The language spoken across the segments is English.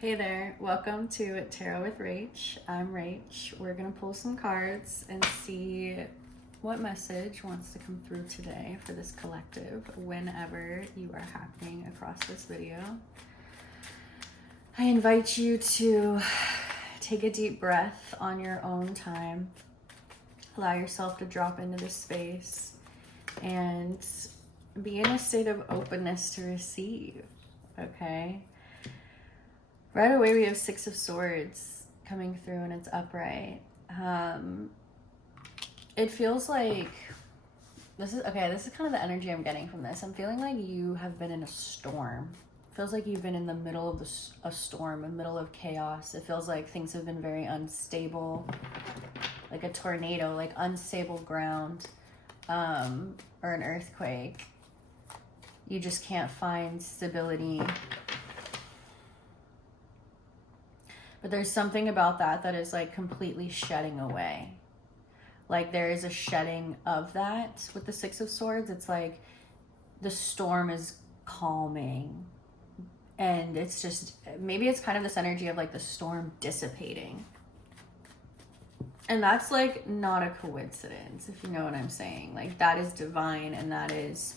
Hey there, welcome to Tarot with Rach. I'm Rach. We're going to pull some cards and see what message wants to come through today for this collective whenever you are happening across this video. I invite you to take a deep breath on your own time. Allow yourself to drop into this space and be in a state of openness to receive, okay? Right away, we have Six of Swords coming through and it's upright. It feels like, this is kind of the energy I'm getting from this. I'm feeling like you have been in a storm. It feels like you've been in the middle of a storm, in the middle of chaos. It feels like things have been very unstable, like a tornado, like unstable ground, or an earthquake. You just can't find stability. But there's something about that is like completely shedding away. Like there is a shedding of that with the Six of Swords. It's like the storm is calming. And it's just, maybe it's kind of this energy of like the storm dissipating. And that's like not a coincidence, if you know what I'm saying. Like that is divine, and that is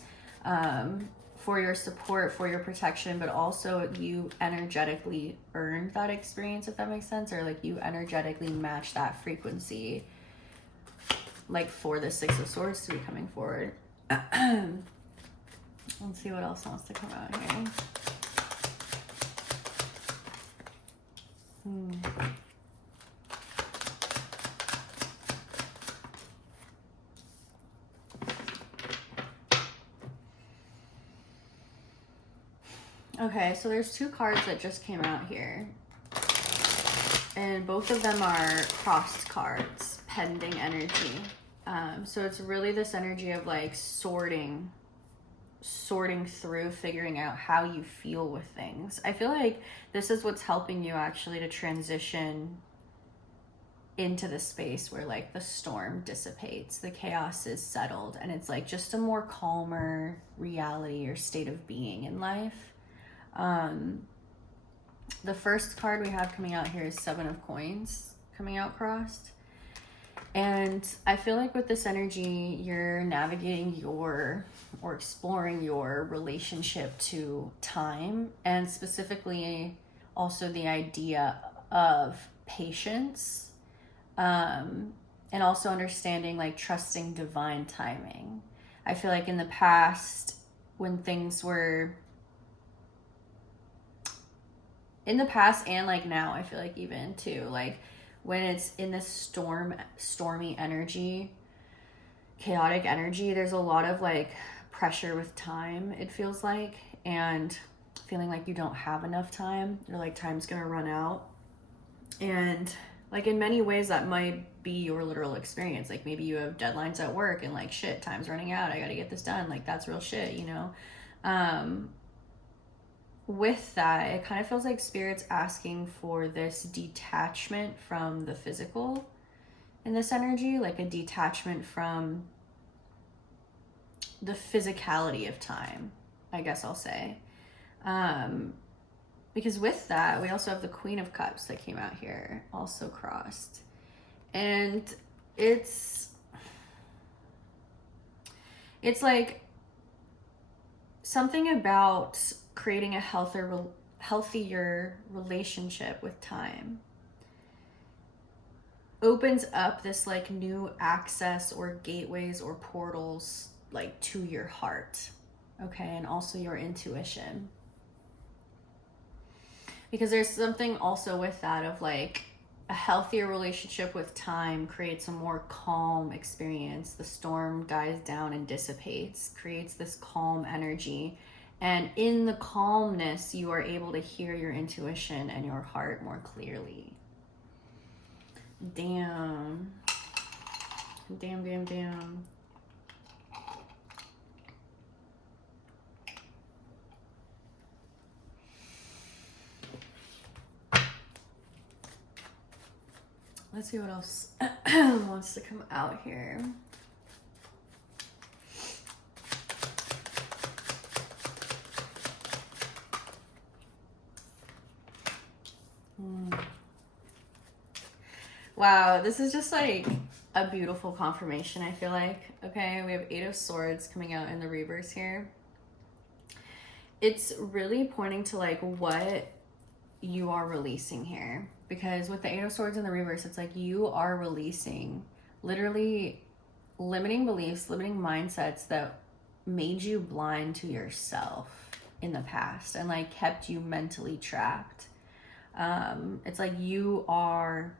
for your support, for your protection, but also you energetically earned that experience, if that makes sense, or like you energetically match that frequency, like for the Six of Swords to be coming forward. Let's see what else wants to come out here. Okay, so there's two cards that just came out here. And both of them are crossed cards, pending energy. So it's really this energy of like sorting through, figuring out how you feel with things. I feel like this is what's helping you actually to transition into the space where like the storm dissipates, the chaos is settled, and it's like just a more calmer reality or state of being in life. The first card we have coming out here is Seven of Coins coming out crossed. And I feel like with this energy, you're navigating or exploring your relationship to time, and specifically also the idea of patience, and also understanding like trusting divine timing. I feel like in the past, when things were in the past and like now, I feel like even too, like when it's in this stormy energy, chaotic energy, there's a lot of like pressure with time, it feels like, and feeling like you don't have enough time, or like time's gonna run out. And like in many ways that might be your literal experience. Like maybe you have deadlines at work and like, shit, time's running out, I gotta get this done. Like that's real shit, you know? With that, it kind of feels like Spirit's asking for this detachment from the physical in this energy, like a detachment from the physicality of time, I guess I'll say. Because with that, we also have the Queen of Cups that came out here, also crossed. And it's like something about creating a healthier relationship with time opens up this like new access or gateways or portals like to your heart, okay, and also your intuition. Because there's something also with that of like a healthier relationship with time creates a more calm experience. The storm dies down and dissipates, creates this calm energy. And in the calmness, you are able to hear your intuition and your heart more clearly. Damn. Let's see what else wants to come out here. Wow, this is just like a beautiful confirmation, I feel like. Okay, we have 8 of Swords coming out in the reverse here. It's really pointing to like what you are releasing here. Because with the 8 of Swords in the reverse, it's like you are releasing literally limiting beliefs, limiting mindsets that made you blind to yourself in the past and like kept you mentally trapped. It's like you are,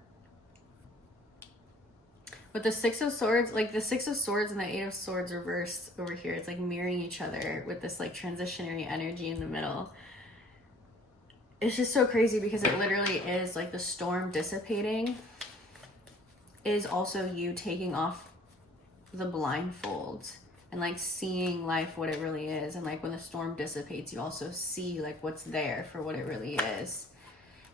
with the 6 of Swords, like the 6 of Swords and the 8 of Swords reversed over here, it's like mirroring each other with this like transitionary energy in the middle. It's just so crazy because it literally is like the storm dissipating is also you taking off the blindfold and like seeing life what it really is. And like when the storm dissipates, you also see like what's there for what it really is.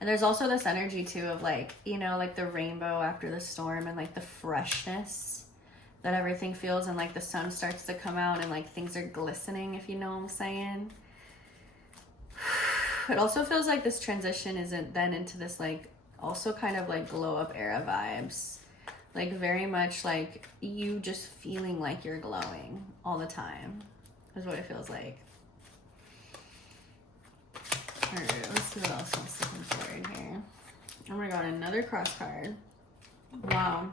And there's also this energy too of like, you know, like the rainbow after the storm and like the freshness that everything feels, and like the sun starts to come out and like things are glistening, if you know what I'm saying. It also feels like this transition isn't then into this like also kind of like glow up era vibes. Like very much like you just feeling like you're glowing all the time is what it feels like. All right, let's see what else wants to come forward here. Oh my god, another cross card. Wow.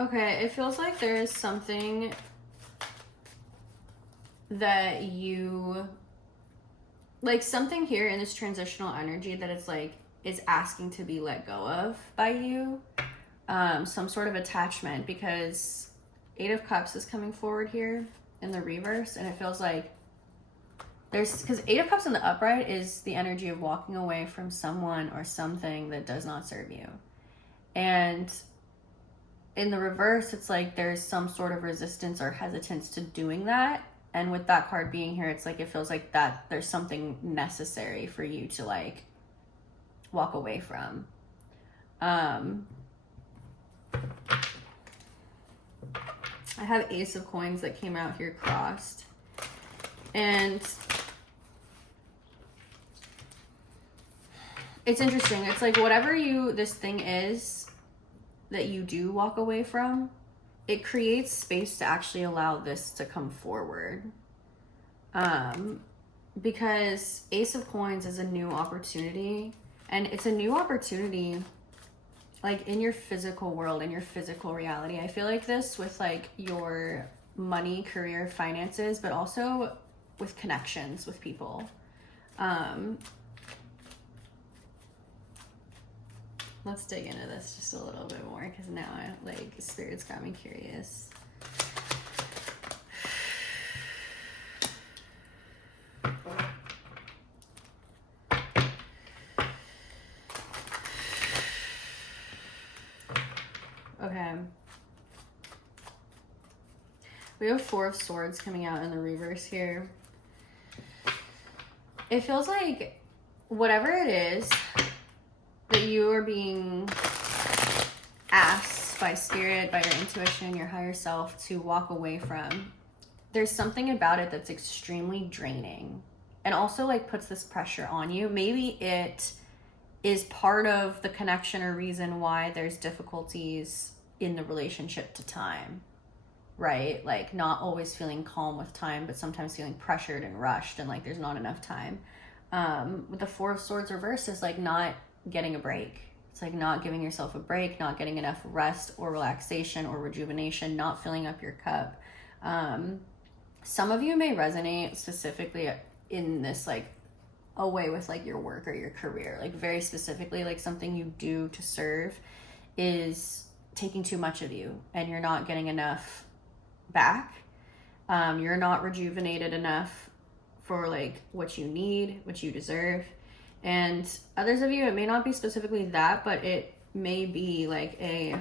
Okay, it feels like there is something that you, like something here in this transitional energy that it's like, is asking to be let go of by you. Some sort of attachment, because 8 of Cups is coming forward here in the reverse, and it feels like there's, because 8 of Cups in the upright is the energy of walking away from someone or something that does not serve you. And in the reverse, it's like there's some sort of resistance or hesitance to doing that. And with that card being here, it's like it feels like that there's something necessary for you to like walk away from. I have Ace of Coins that came out here crossed. And it's interesting. It's like whatever this thing is that you do walk away from, it creates space to actually allow this to come forward. Because Ace of Coins is a new opportunity, and it's a new opportunity like in your physical world, in your physical reality. I feel like this with like your money, career, finances, but also with connections with people. Let's dig into this just a little bit more, because now like Spirit's got me curious. Okay. We have 4 of Swords coming out in the reverse here. It feels like whatever it is that you are being asked by Spirit, by your intuition, your higher self to walk away from, there's something about it that's extremely draining and also like puts this pressure on you. Maybe it is part of the connection or reason why there's difficulties in the relationship to time, right? Like not always feeling calm with time, but sometimes feeling pressured and rushed and like there's not enough time. With the 4 of Swords reversed is like not getting a break. It's like not giving yourself a break, not getting enough rest or relaxation or rejuvenation, not filling up your cup. Some of you may resonate specifically in this like a way with like your work or your career, like very specifically, like something you do to serve is taking too much of you and you're not getting enough back. You're not rejuvenated enough for like what you need, what you deserve. And others of you, it may not be specifically that, but it may be like a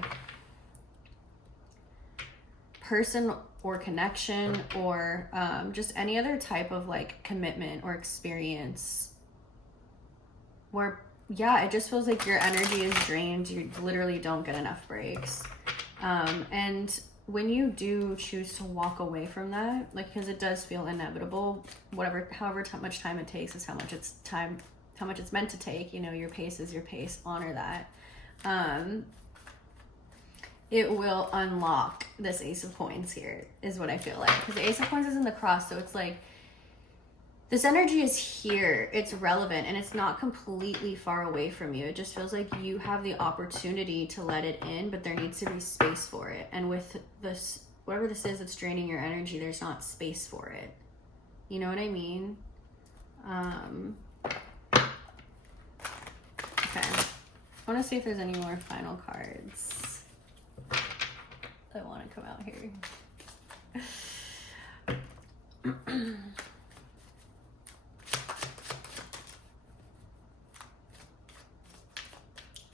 person or connection or just any other type of like commitment or experience where, yeah, it just feels like your energy is drained. You literally don't get enough breaks. And when you do choose to walk away from that, like, because it does feel inevitable, however much time it takes is how much it's meant to take. You know, your pace is your pace. Honor that. It will unlock this Ace of Coins here, is what I feel like. Because the Ace of Coins is in the cross, so it's like, this energy is here, it's relevant, and it's not completely far away from you. It just feels like you have the opportunity to let it in, but there needs to be space for it. And with this, whatever this is that's draining your energy, there's not space for it. You know what I mean? Okay. I want to see if there's any more final cards that want to come out here.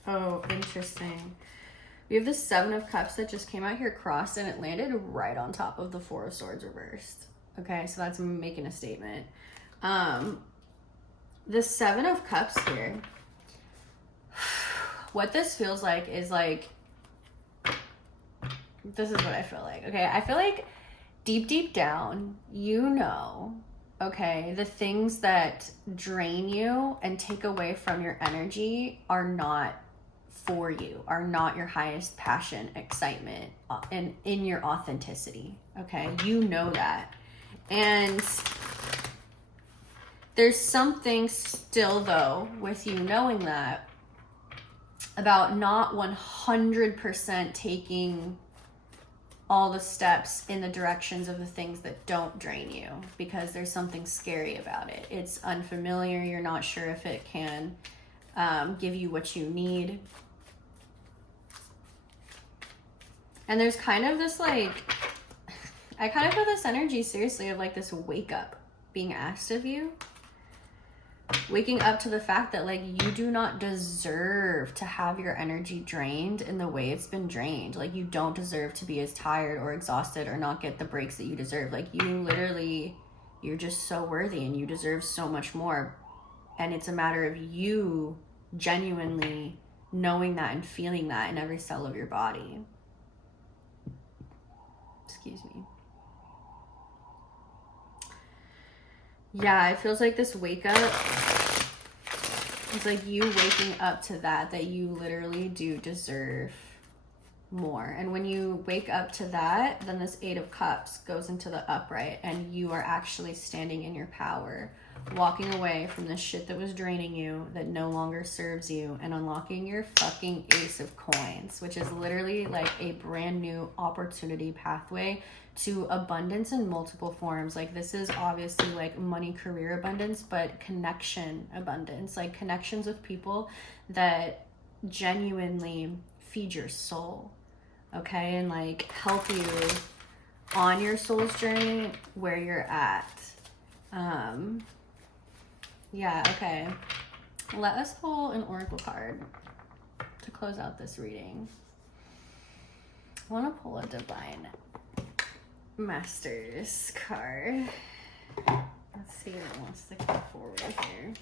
Oh, interesting. We have the Seven of Cups that just came out here crossed, and it landed right on top of the Four of Swords reversed. Okay, so that's making a statement. The Seven of Cups here, what this feels like is like, this is what I feel like. Okay, I feel like deep down, you know, okay, the things that drain you and take away from your energy are not for you, are not your highest passion, excitement, and in your authenticity. Okay, you know that. And there's something still, though, with you knowing that, about not 100% taking all the steps in the directions of the things that don't drain you, because there's something scary about it. It's unfamiliar. You're not sure if it can give you what you need. And there's kind of this like, I kind of feel this energy seriously of like this wake up being asked of you. Waking up to the fact that like you do not deserve to have your energy drained in the way it's been drained. Like you don't deserve to be as tired or exhausted or not get the breaks that you deserve. Like you literally, you're just so worthy and you deserve so much more. And it's a matter of you genuinely knowing that and feeling that in every cell of your body. Excuse me. Yeah, it feels like this wake up. It's like you waking up to that you literally do deserve more. And when you wake up to that, then this Eight of Cups goes into the upright and you are actually standing in your power, walking away from the shit that was draining you, that no longer serves you, and unlocking your fucking Ace of Coins, which is literally like a brand new opportunity pathway to abundance in multiple forms. Like this is obviously like money, career abundance, but connection abundance, like connections with people that genuinely feed your soul, okay, and like help you on your soul's journey where you're at. Yeah, okay. Let us pull an oracle card to close out this reading. I want to pull a Divine Masters card. Let's see what wants to come forward here.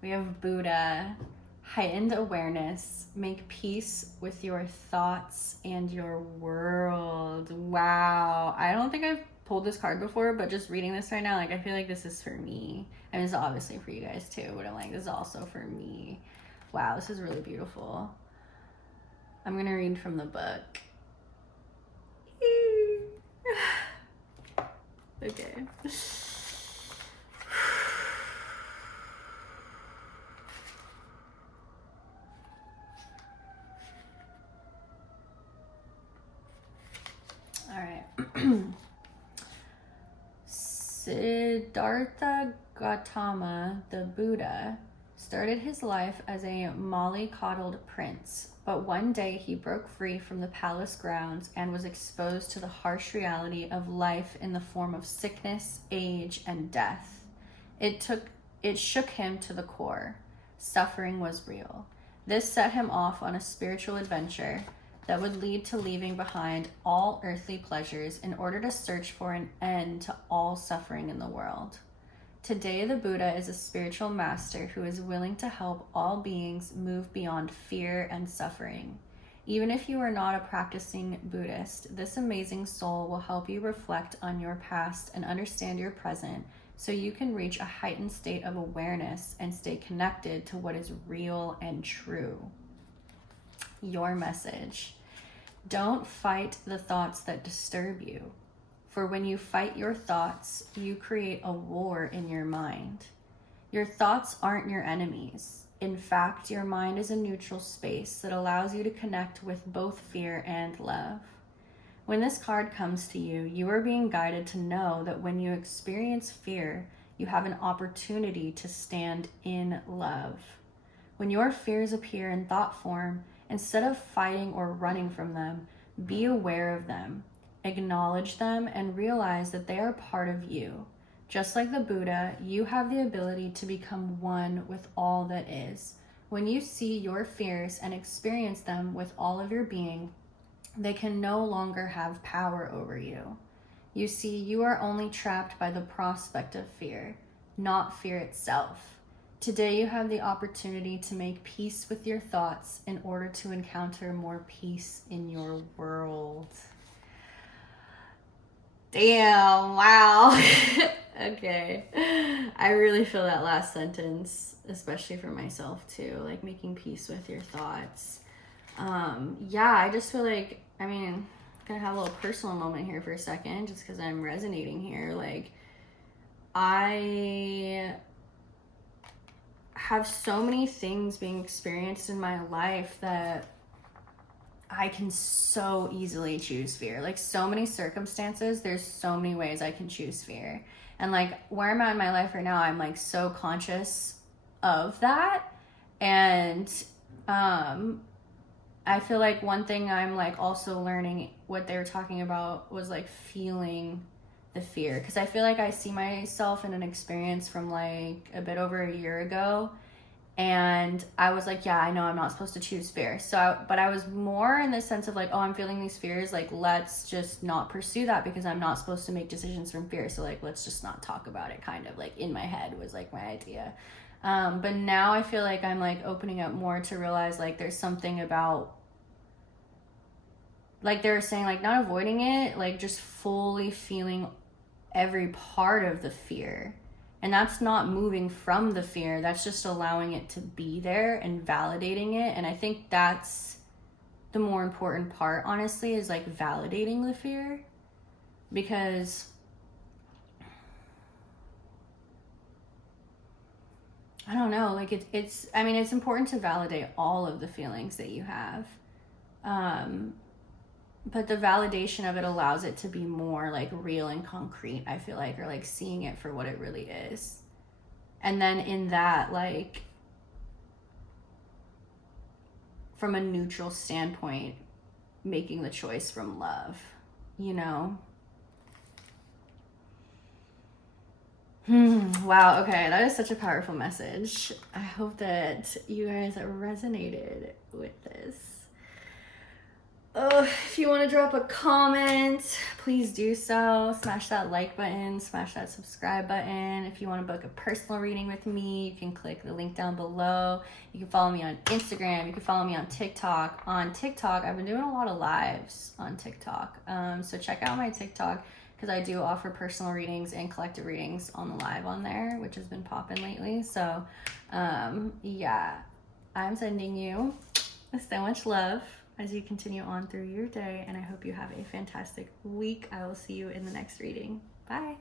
We have Buddha, heightened awareness, make peace with your thoughts and your world. Wow. I don't think I've pulled this card before, but just reading this right now, like I feel like this is for me. And it's obviously for you guys too, but I'm like, this is also for me. Wow, this is really beautiful. I'm gonna read from the book. Okay. All right. Siddhartha Gautama, the Buddha, started his life as a mollycoddled prince, but one day he broke free from the palace grounds and was exposed to the harsh reality of life in the form of sickness, age, and death. It shook him to the core. Suffering was real. This set him off on a spiritual adventure that would lead to leaving behind all earthly pleasures in order to search for an end to all suffering in the world. Today, the Buddha is a spiritual master who is willing to help all beings move beyond fear and suffering. Even if you are not a practicing Buddhist, this amazing soul will help you reflect on your past and understand your present so you can reach a heightened state of awareness and stay connected to what is real and true. Your message. Don't fight the thoughts that disturb you. For when you fight your thoughts, you create a war in your mind. Your thoughts aren't your enemies. In fact, your mind is a neutral space that allows you to connect with both fear and love. When this card comes to you, you are being guided to know that when you experience fear, you have an opportunity to stand in love. When your fears appear in thought form, instead of fighting or running from them, be aware of them, acknowledge them, and realize that they are part of you. Just like the Buddha, you have the ability to become one with all that is. When you see your fears and experience them with all of your being, they can no longer have power over you. You see, you are only trapped by the prospect of fear, not fear itself. Today you have the opportunity to make peace with your thoughts in order to encounter more peace in your world. Damn, wow. Okay. I really feel that last sentence, especially for myself too, like making peace with your thoughts. Yeah, I just feel like, I'm gonna have a little personal moment here for a second, just because I'm resonating here. Like, I have so many things being experienced in my life that I can so easily choose fear. Like, so many circumstances, there's so many ways I can choose fear. And like where I'm at in my life right now, I'm like so conscious of that. And I feel like one thing I'm like also learning, what they were talking about was like feeling the fear, because I feel like I see myself in an experience from like a bit over a year ago, and I was like, yeah, I know I'm not supposed to choose fear. But I was more in the sense of like, oh, I'm feeling these fears, like let's just not pursue that because I'm not supposed to make decisions from fear, so like let's just not talk about it, kind of like in my head was like my idea. But now I feel like I'm like opening up more to realize like there's something about, like they were saying, like not avoiding it, like just fully feeling every part of the fear. And that's not moving from the fear, that's just allowing it to be there and validating it. And I think that's the more important part, honestly, is like validating the fear. Because I don't know, like it's important to validate all of the feelings that you have. But the validation of it allows it to be more like real and concrete, I feel like, or like seeing it for what it really is. And then in that, like from a neutral standpoint, making the choice from love, you know? Wow, okay, that is such a powerful message. I hope that you guys resonated with this. If you want to drop a comment, please do so. Smash that like button, smash that subscribe button. If you want to book a personal reading with me, you can click the link down below. You can follow me on Instagram. You can follow me on TikTok. On TikTok, I've been doing a lot of lives on TikTok. So check out my TikTok, because I do offer personal readings and collective readings on the live on there, which has been popping lately. So yeah, I'm sending you so much love as you continue on through your day, and I hope you have a fantastic week. I will see you in the next reading. Bye.